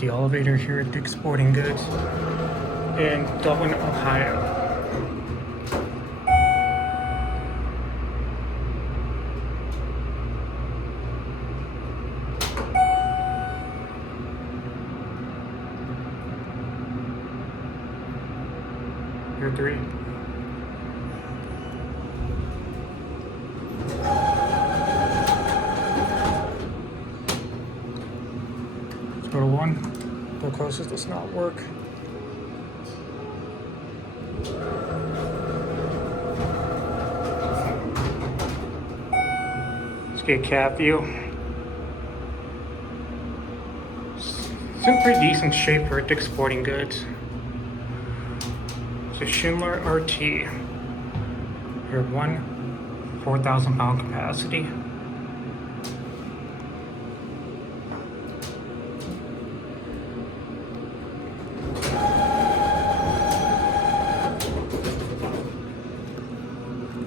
the elevator here at Dick's Sporting Goods in Dublin, Ohio. Year 3. Let's go to 1. The closest does not work. Let's get a cab view. It's in pretty decent shape for Dick's Sporting Goods. It's a Schindler RT. Here, 4,000 pound capacity.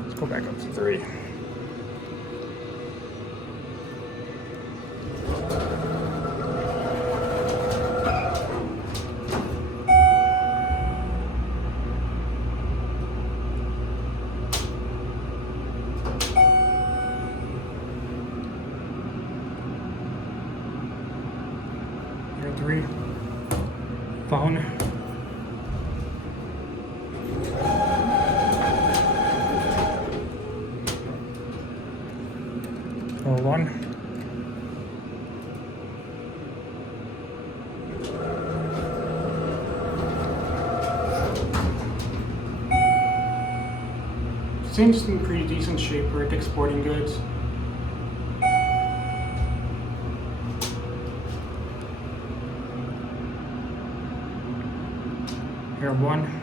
Let's go back up to 3. Year 3. Phone. Or 1. Seems in pretty decent shape for Dick's Sporting Goods. Here, 1.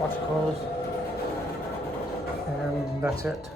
Watch close. And that's it.